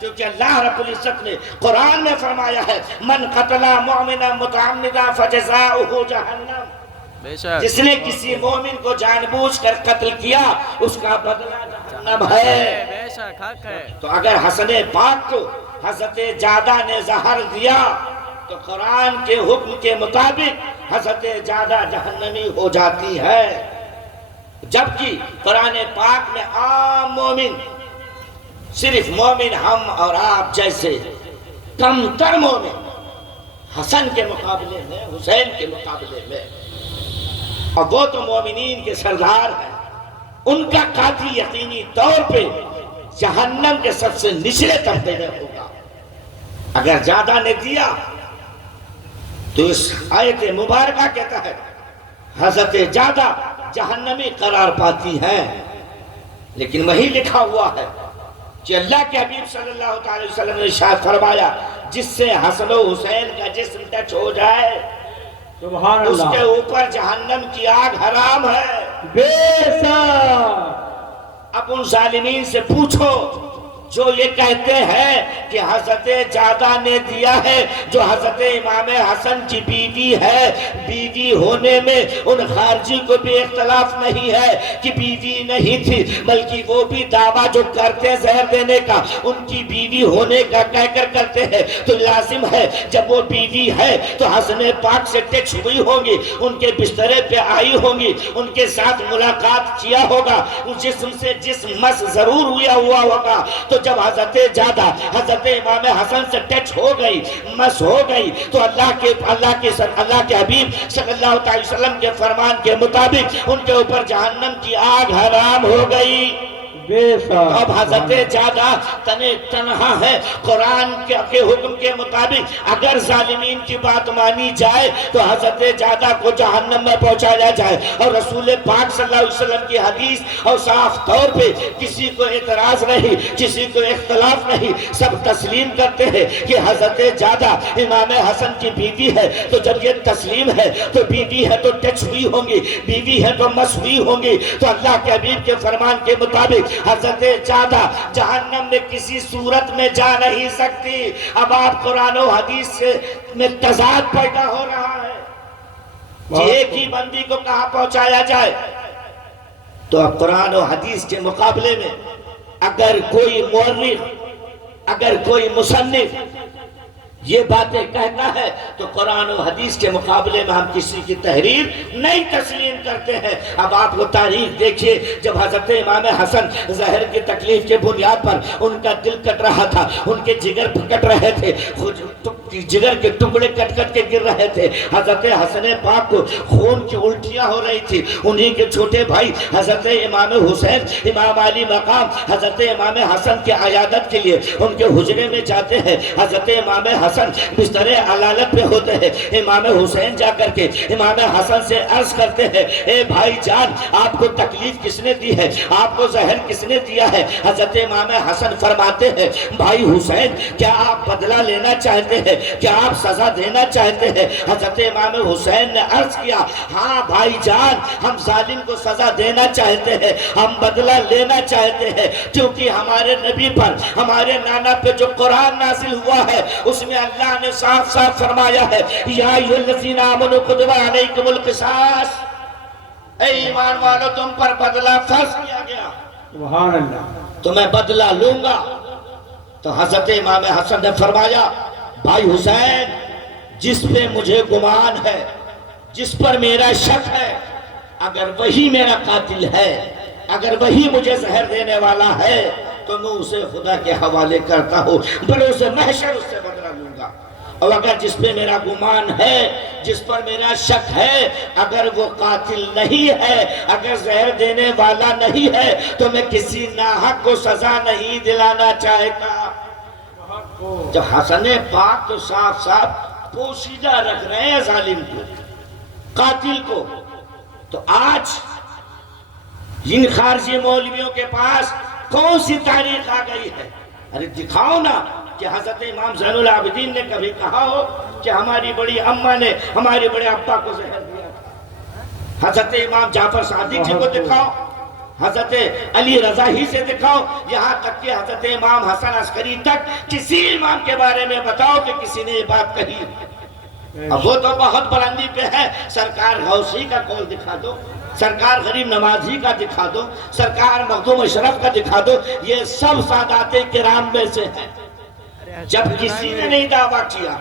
کیونکہ اللہ رب العزت نے قرآن میں فرمایا ہے من قتل مؤمنا متعمدا فجزاؤہ جہنم، جس نے کسی مومن کو جان بوجھ کر قتل کیا اس کا بدلہ جہنم ہے۔ تو اگر حسن پاک کو حضرت جادہ نے زہر دیا تو قرآن کے حکم کے مطابق حضرت جادہ جہنمی ہو جاتی ہے، جبکہ قرآن پاک میں عام مومن، صرف مومن ہم اور آپ جیسے کم تر مومن حسن کے مقابلے میں، حسین کے مقابلے میں، اور وہ تو مومنین کے سردار ہیں، ان کا قاتل یقینی طور پہ جہنم کے سب سے نچلے طبقے میں ہوگا۔ اگر زیادہ نے دیا تو اس آیت مبارکہ کے تحت حضرت زیادہ جہنمی قرار پاتی ہے، لیکن وہی لکھا ہوا ہے کہ اللہ کے حبیب صلی اللہ علیہ وسلم نے ارشاد فرمایا جس سے حسن و حسین کا جسم ٹچ ہو جائے سبحان اس اللہ، کے اوپر جہنم کی آگ حرام ہے۔ بے شک۔ اب ان ظالمین سے پوچھو جو یہ کہتے ہیں کہ حضرت جادہ نے دیا ہے، جو حضرت امام حسن کی بیوی ہے، بیوی ہونے میں ان خارجی کو بھی اختلاف نہیں ہے کہ بیوی نہیں تھی، بلکہ وہ بھی دعویٰ جو کرتے زہر دینے کا ان کی بیوی ہونے کا کہہ کر کرتے ہیں، تو لازم ہے جب وہ بیوی ہے تو حسن پاک سے ٹچ ہوئی ہوگی، ان کے بسترے پہ آئی ہوگی، ان کے ساتھ ملاقات کیا ہوگا، اس جسم سے جسم مس ضرور ہوا ہوگا۔ تو جب حضرت جادہ حضرت امام حسن سے ٹچ ہو گئی، مس ہو گئی، تو اللہ کے حبیب صلی اللہ علیہ وسلم کے فرمان کے مطابق ان کے اوپر جہنم کی آگ حرام ہو گئی۔ بے شک۔ اب حضرت جادہ تنہا ہے، قرآن کے حکم کے مطابق اگر ظالمین کی بات مانی جائے تو حضرت جادہ کو جہنم میں پہنچایا جائے، اور رسول پاک صلی اللہ علیہ وسلم کی حدیث اور صاف طور پہ کسی کو اعتراض نہیں، کسی کو اختلاف نہیں، سب تسلیم کرتے ہیں کہ حضرت جادہ امام حسن کی بیوی ہے۔ تو جب یہ تسلیم ہے تو بیوی ہے تو ٹچ ہوئی ہوں گی، بیوی ہے تو مس ہوئی ہوں گی، تو اللہ کے حبیب کے فرمان کے مطابق حضرت جادہ جہنم میں کسی صورت میں جا نہیں سکتی۔ اب آپ قرآن و حدیث میں تضاد پیدا ہو رہا ہے کہ ایک ہی بندی کو کہاں پہنچایا جائے، تو اب قرآن و حدیث کے مقابلے میں اگر کوئی مورخ، اگر کوئی مصنف یہ باتیں کہتا ہے تو قرآن و حدیث کے مقابلے میں ہم کسی کی تحریر نہیں تسلیم کرتے ہیں۔ اب آپ وہ تاریخ دیکھیے جب حضرت امام حسن زہر کی تکلیف کے بنیاد پر ان کا دل کٹ رہا تھا، ان کے جگر کٹ رہے تھے، جگر کے ٹکڑے کٹ کٹ کے گر رہے تھے، حضرت حسن پاک کو خون کی الٹیاں ہو رہی تھی، انہی کے چھوٹے بھائی حضرت امام حسین امام علی مقام حضرت امام حسن کی عیادت کے لیے ان کے حجرے میں جاتے ہیں۔ حضرت امام حسن بستر علالت پہ ہوتے ہیں، امام حسین جا کر کے امام حسن سے عرض کرتے ہیں اے بھائی جان آپ کو تکلیف کس نے دی ہے، آپ کو زہر کس نے دیا ہے؟ حضرت امام حسن فرماتے ہیں بھائی حسین کیا آپ بدلہ لینا چاہتے ہیں، کیا آپ سزا دینا چاہتے ہیں؟ حضرت امام حسین نے عرض کیا ہاں بھائی جان ہم ظالم کو سزا دینا چاہتے ہیں، ہم بدلہ لینا چاہتے ہیں، کیونکہ ہمارے نبی پر ہمارے نانا پہ جو قرآن نازل ہوا ہے اس میں اللہ نے صاف صاف فرمایا ہے یا ایھا الذین آمنوا کتب علیکم القصاص، اے ایمان والو تم پر بدلہ فرض کیا گیا، سبحان اللہ، تو میں بدلہ لوں گا۔ تو حضرت امام حسن نے فرمایا بھائی حسین جس پہ مجھے گمان ہے، جس پر میرا شک ہے، اگر وہی میرا قاتل ہے، اگر وہی مجھے زہر دینے والا ہے تو میں اسے خدا کے حوالے کرتا ہوں، بروز محشر اس سے بدلہ لوں گا۔ اور اگر جس پہ میرا گمان ہے، جس پر میرا شک ہے، اگر وہ قاتل نہیں ہے، اگر زہر دینے والا نہیں ہے تو میں کسی ناحق کو سزا نہیں دلانا چاہتا۔ جب حسن پاک تو صاف صاف پوشیدہ رکھ رہے ہیں ظالم کو، قاتل کو، تو آج ان خارجی مولویوں کے پاس کون سی تاریخ آ گئی ہے؟ ارے دکھاؤ نا کہ حضرت امام زین العابدین نے کبھی کہا ہو کہ ہماری بڑی اماں نے ہمارے بڑے ابا کو زہر دیا تھا۔ حضرت امام جعفر صادق جی کو دکھاؤ حضرت علی رضا ہی سے دکھاؤ، یہاں تک کہ حضرت امام حسن عسکری تک کسی امام کے بارے میں بتاؤ کہ کسی نے یہ بات کہی۔ اب وہ تو بہت بلندی پہ ہے، سرکار غوثی کا قول دکھا دو، سرکار غریب نوازی کا دکھا دو، سرکار مخدوم اشرف کا دکھا دو، یہ سب سادات کرام میں سے ہیں۔ جب کسی نے نہیں دعویٰ کیا،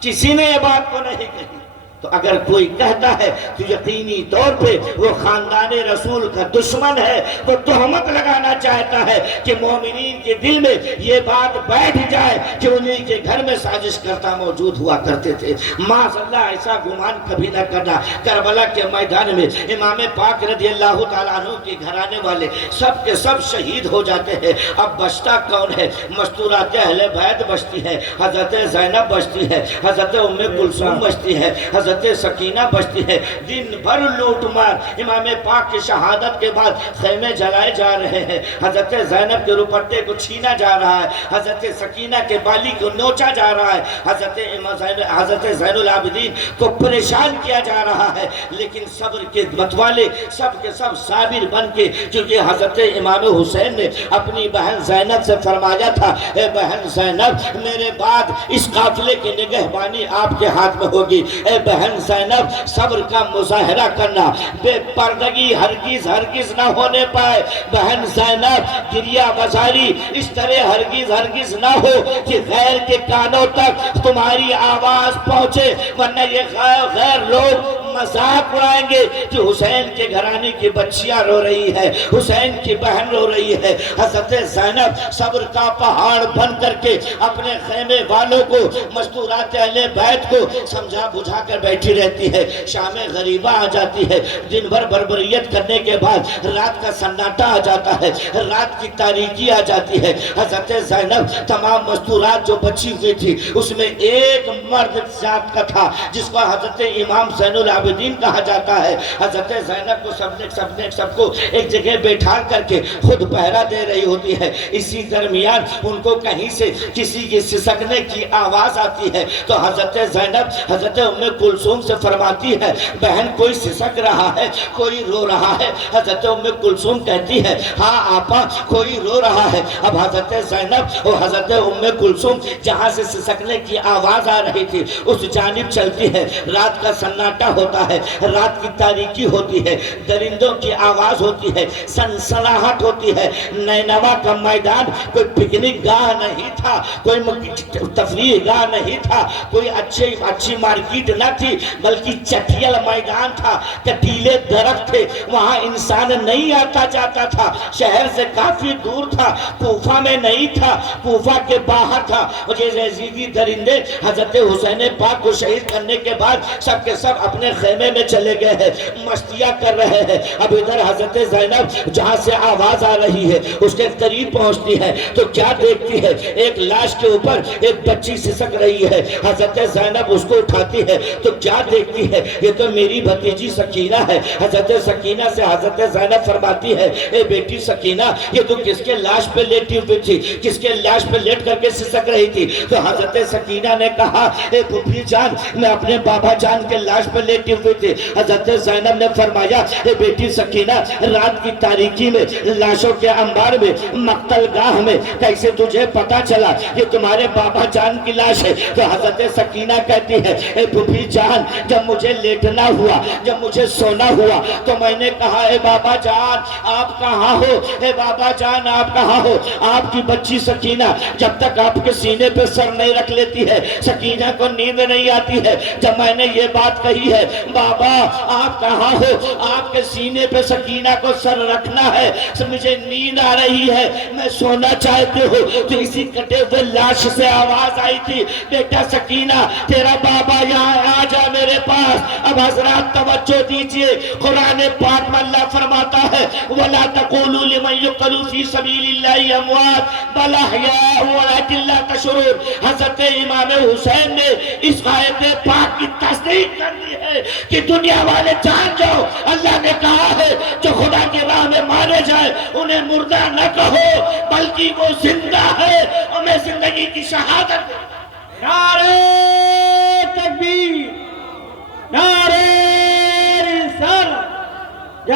کسی نے یہ بات کو نہیں کہی، تو اگر کوئی کہتا ہے تو یقینی طور پہ وہ خاندان رسول کا دشمن ہے، وہ تہمت لگانا چاہتا ہے کہ مومنین کے دل میں یہ بات بیٹھ جائے کہ انہیں کے گھر میں سازش کرتا موجود ہوا کرتے تھے۔ معاذ اللہ ایسا گمان کبھی نہ کرنا۔ کربلا کے میدان میں امام پاک رضی اللہ تعالیٰ عنہ کے گھرانے والے سب کے سب شہید ہو جاتے ہیں۔ اب بچتا کون ہے؟ مستورات اہل بیت بچتی ہے، حضرت زینب بچتی ہے، حضرت ام کلثوم بچتی ہے، حضرت سکینہ بچتی ہے۔ دن بھر لوٹ مار، امام پاک کی شہادت کے بعد خیمے جلائے جا رہے ہیں، حضرت زینب کے روپٹے کو چھینا جا رہا ہے، حضرت سکینہ کے بالی کو نوچا جا رہا ہے، حضرت زین العابدین کو پریشان کیا جا رہا ہے، لیکن صبر کے متوالے سب کے سب صابر بن کے، کیونکہ حضرت امام حسین نے اپنی بہن زینب سے فرمایا تھا، اے بہن زینب میرے بعد اس قافلے کی نگہبانی آپ کے ہاتھ میں ہوگی، اے بہن زینب صبر کا مظاہرہ کرنا، بے پردگی ہرگز ہرگز نہ ہونے پائے، بہن زینب گریہ بازاری اس طرح ہرگز ہرگز نہ ہو کہ غیر کے کانوں تک تمہاری آواز پہنچے، ورنہ یہ غیر لوگ مذاق اڑائیں گے کہ حسین کے گھرانے کی بچیاں رو رہی ہے، حسین کی بہن رو رہی ہے۔ حضرت زینب صبر کا پہاڑ بن کر کے اپنے خیمے والوں کو، مستورات اہل بیت کو سمجھا بجھا کر بیٹھی رہتی ہے۔ شام غریبہ آ جاتی ہے، دن بھر بربریت کرنے کے بعد رات کا سناٹا آ جاتا ہے، رات کی تاریکی آ جاتی ہے۔ حضرت زینب تمام مستورات جو بچی ہوئی تھی اس میں ایک مرد ذات کا تھا جس کو حضرت امام زین العابدین کہا جاتا ہے۔ حضرت زینب کو سب کو ایک جگہ بیٹھا کر کے خود پہرا دے رہی ہوتی ہے۔ اسی درمیان ان کو کہیں سے کسی کے سسکنے کی آواز آتی ہے تو حضرت زینب حضرت ام کلثوم سے فرماتی ہے، بہن کوئی سسک رہا ہے، کوئی رو رہا ہے؟ حضرت ام کلثوم کہتی ہے، ہاں آپا کوئی رو رہا ہے۔ اب حضرت زینب اور حضرت ام کلثوم جہاں سے سسکنے کی آواز آ رہی تھی اس جانب چلتی ہے۔ رات کا سناٹا ہوتا ہے، رات کی تاریکی ہوتی ہے، درندوں کی آواز ہوتی ہے، سنسناہٹ ہوتی ہے۔ نینوا کا میدان کوئی پکنک گاہ نہیں تھا، کوئی تفریح گاہ نہیں تھا، کوئی اچھی مارکیٹ نہ تھی، بلکہ چٹیل میدان تھا، کٹیلے درخت تھے، وہاں انسان نہیں آتا جاتا تھا، شہر سے کافی دور تھا، کوفہ میں نہیں تھا، کوفہ کے باہر تھا۔ یہ یزیدی درندے حضرت حسین پاک کو شہید کرنے کے بعد سب کے سب اپنے خیمے میں چلے گئے ہیں، مستیاں کر رہے ہیں۔ اب ادھر حضرت زینب جہاں سے آواز آ رہی ہے اس کے قریب پہنچتی ہے تو کیا دیکھتی ہے؟ ایک لاش کے اوپر ایک بچی سسک رہی ہے۔ حضرت زینب اس کو اٹھاتی ہے تو کیا دیکھتی ہے؟ یہ تو میری بھتیجی سکینہ ہے۔ حضرت سکینہ سے حضرت زینب فرماتی ہے، اے بیٹی سکینہ یہ تو کس کے لاش پہ لیٹی ہوئی تھی، کس کے لاش پہ لیٹ کر کے سسک رہی تھی؟ تو حضرت سکینہ نے کہا، اے پھوپھی جان میں اپنے بابا جان کے لاش پہ لیٹی ہوئی تھی۔ حضرت زینب نے فرمایا، اے بیٹی سکینہ رات کی تاریکی میں لاشوں کے انبار میں مقتل گاہ میں کیسے تجھے پتا چلا یہ تمہارے بابا جان کی لاش ہے؟ تو حضرت سکینہ کہتی ہے، اے پھوپھی جان جب مجھے لیٹنا ہوا، جب مجھے سونا ہوا تو میں نے کہا، اے بابا جان آپ کہاں ہو؟ اے بابا جان آپ کہاں ہو؟ آپ کی بچی سکینہ جب تک آپ کے سینے پہ سر نہیں رکھ لیتی ہے سکینہ کو نیند نہیں آتی ہے۔ جب میں نے یہ بات کہی ہے بابا آپ کہاں ہو، آپ کے سینے پہ سکینہ کو سر رکھنا ہے، مجھے نیند آ رہی ہے، میں سونا چاہتے ہو، تو اسی کٹے ہوئے لاش سے آواز آئی تھی، بیٹا سکینہ تیرا بابا یہاں آ جا میرے پاس۔ اب حضرات توجہ دیجئے، قرآن پاک میں اللہ فرماتا ہے وَلَا تَقُولُوا لِمَنْ يُقْتَلُ فِي سَبِيلِ اللَّهِ أَمْوَاتٌ بَلْ أَحْيَاءٌ وَلَكِنْ لَا تَشْعُرُونَ۔ حضرت امام حسین نے اس آیت پاک کی تصدیق کر دی ہے کہ دنیا والے جان جاؤ، اللہ نے کہا ہے جو خدا کی راہ میں مارے جائے انہیں مردہ نہ کہو بلکہ وہ زندہ ہے، اور میں زندگی کی شہادت دوں۔ نعرہ تکبیر، نعرہ رسالت۔